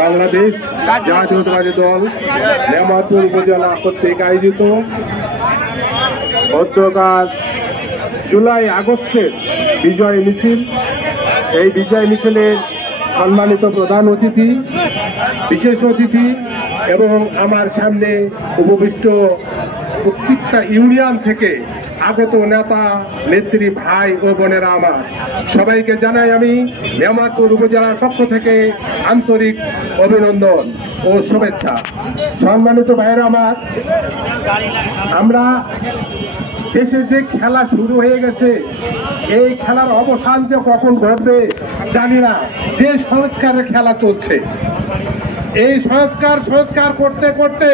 বাংলাদেশ জাতীয়তাবাদী দল নেমাতুর উপজেলা কর্তৃক আয়োজিত গতকাল জুলাই আগস্টের বিজয় মিছিল, এই বিজয় মিছিলের সম্মানিত প্রধান অতিথি, বিশেষ অতিথি এবং আমার সামনে উপবিষ্ট প্রত্যেকটা ইউনিয়ন থেকে আগত নেতা নেত্রী ভাই ও বোনেরা, আমার সবাইকে জানাই আমি নেমাতুর উপজেলার পক্ষ থেকে আন্তরিক অভিনন্দন ও শুভেচ্ছা। সম্মানিত ভাইয়েরা আমার, আমরা দেশে যে খেলা শুরু হয়ে গেছে, এই খেলার অবসান যে কখন ঘটবে জানি না। যে সংস্কারের খেলা চলছে, এই সংস্কার করতে করতে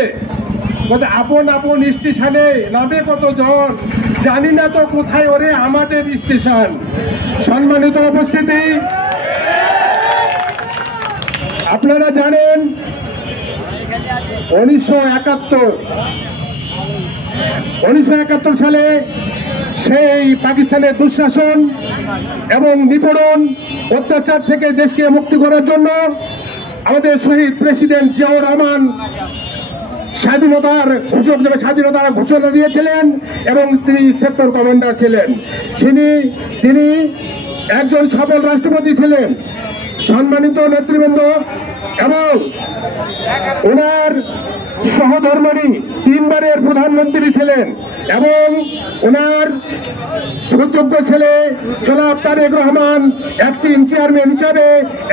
আপন আপন স্টেশনে নামে কতজন, জানি না তো কোথায় ওরে আমাদের স্টেশন। সম্মানিত উপস্থিতি, আপনারা জানেন 1971 সালে সেই পাকিস্তানের দুঃশাসন এবং নিপীড়ন অত্যাচার থেকে দেশকে মুক্তি করার জন্য আমাদের শহীদ প্রেসিডেন্ট জিয়াউর রহমান স্বাধীনতার ঘোষণা দিয়েছিলেন এবং তিনি সেক্টর কমান্ডার ছিলেন। তিনি একজন সফল রাষ্ট্রপতি ছিলেন। সম্মানিত নেতৃবৃন্দ এবং ওনার সহধর্মিণী 3 বারের প্রধানমন্ত্রী ছিলেন এবং ওনার সুযোগ্য ছেলে জনাব তারেক রহমান অ্যাক্টিং চেয়ারম্যান হিসাবে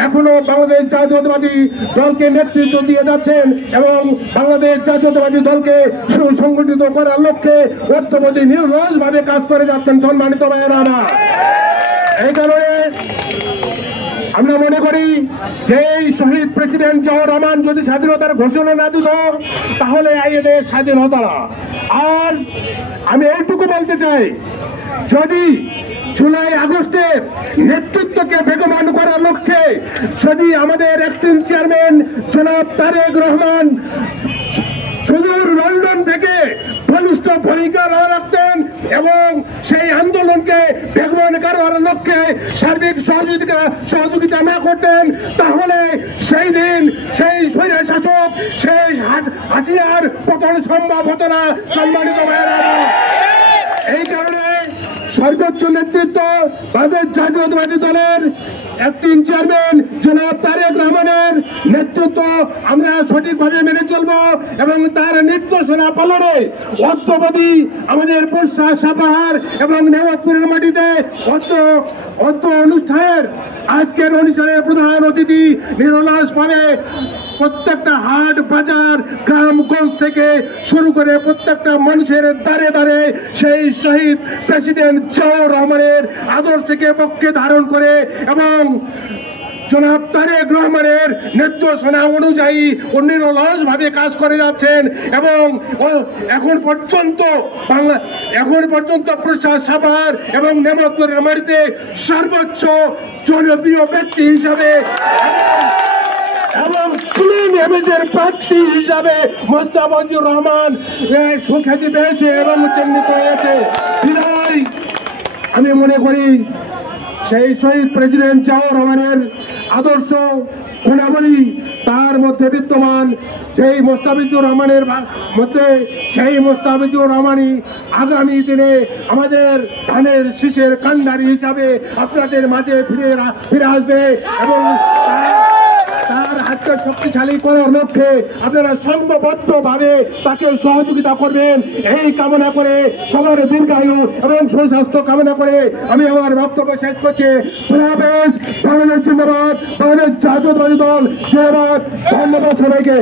এখনো বাংলাদেশ জাতীয়তাবাদী দলকে নেতৃত্ব দিয়ে যাচ্ছেন এবং বাংলাদেশ জাতীয়তাবাদী দলকে সুসংগঠিত করার লক্ষ্যে অত্যবধি নিরলসভাবে কাজ করে যাচ্ছেন। সম্মানিত ভাইয়েরা আমার, এই কারণে আমরা মনে করি যে শহীদ প্রেসিডেন্ট জিয়াউর রহমান যদি স্বাধীনতার ঘোষণা না দিত তাহলে এদের স্বাধীনতা। আর আমি এইটুকু বলতে চাই, যদি জুলাই আগস্টের নেতৃত্বকে বেগবান করার লক্ষ্যে যদি আমাদের অ্যাক্টিং চেয়ারম্যান জনাব তারেক রহমান সুদূর লন্ডন থেকে বলিষ্ঠ ভূমিকা রাখতেন এবং সেই আন্দোলনকে বেগবান করার লক্ষ্যে সার্বিক সহযোগিতা না করতেন, তাহলে সেই দিন সেই স্বৈর শাসক সেই হাসিনার পতন সম্ভব হতো না। সম্মানিত ভাইয়েরা, এই কারণে সর্বোচ্চ নেতৃত্ব বাংলাদেশ জাতীয়তাবাদী দলের অ্যাক্টিং চেয়ারম্যান জনাব তারেক রহমানের নেতৃত্ব আমরা সঠিকভাবে মেনে চলব এবং তার নির্দেশনা পালনে অদ্যবধি আমাদের বর্ষা সাপাহার এবং নেওয়াজপুরের মাটিতে অনুষ্ঠানের আজকের অনুষ্ঠানের প্রধান অতিথি নিরলসভাবে প্রত্যেকটা হাট বাজার গ্রামগঞ্জ থেকে শুরু করে প্রত্যেকটা মানুষের দ্বারে দ্বারে সেই শহীদ প্রেসিডেন্ট জিয়াউর রহমানের আদর্শকে পক্ষে ধারণ করে এবং জনাব তারেক রহমানের নির্দেশনা অনুযায়ী নিরলসভাবে কাজ করে যাচ্ছেন এবং এখন পর্যন্ত প্রশাসন সাভার এবং নেমাতুরের মাটিতে সর্বোচ্চ জনপ্রিয় ব্যক্তি হিসাবে এবং ক্লিন ইমেজের প্রার্থী হিসাবে মোস্তাফিজুর রহমান সুখ্যাতি পেয়েছে এবং চিহ্নিত হয়েছে। আমি মনে করি সেই শহীদ প্রেসিডেন্ট জিয়াউর রহমানের আদর্শ গুণাবলী তার মধ্যে বিদ্যমান। সেই মোস্তাফিজুর রহমানের মধ্যে সেই মোস্তাফিজুর রহমানই আগামী দিনে আমাদের ধানের শীষের কান্ডারি হিসাবে আপনাদের মাঝে ফিরে আসবে এবং তার হাতকে শক্তিশালী করার লক্ষ্যে আপনারা সংঘবদ্ধভাবে তাকে সহযোগিতা করবেন, এই কামনা করে সবার দীর্ঘায়ু এবং সুস্বাস্থ্য কামনা করে আমি আমার বক্তব্য শেষ করছি। বাংলাদেশ জিন্দাবাদ, বাংলাদেশ জাতীয়তাবাদী দল জিন্দাবাদ। ধন্যবাদ সবাইকে।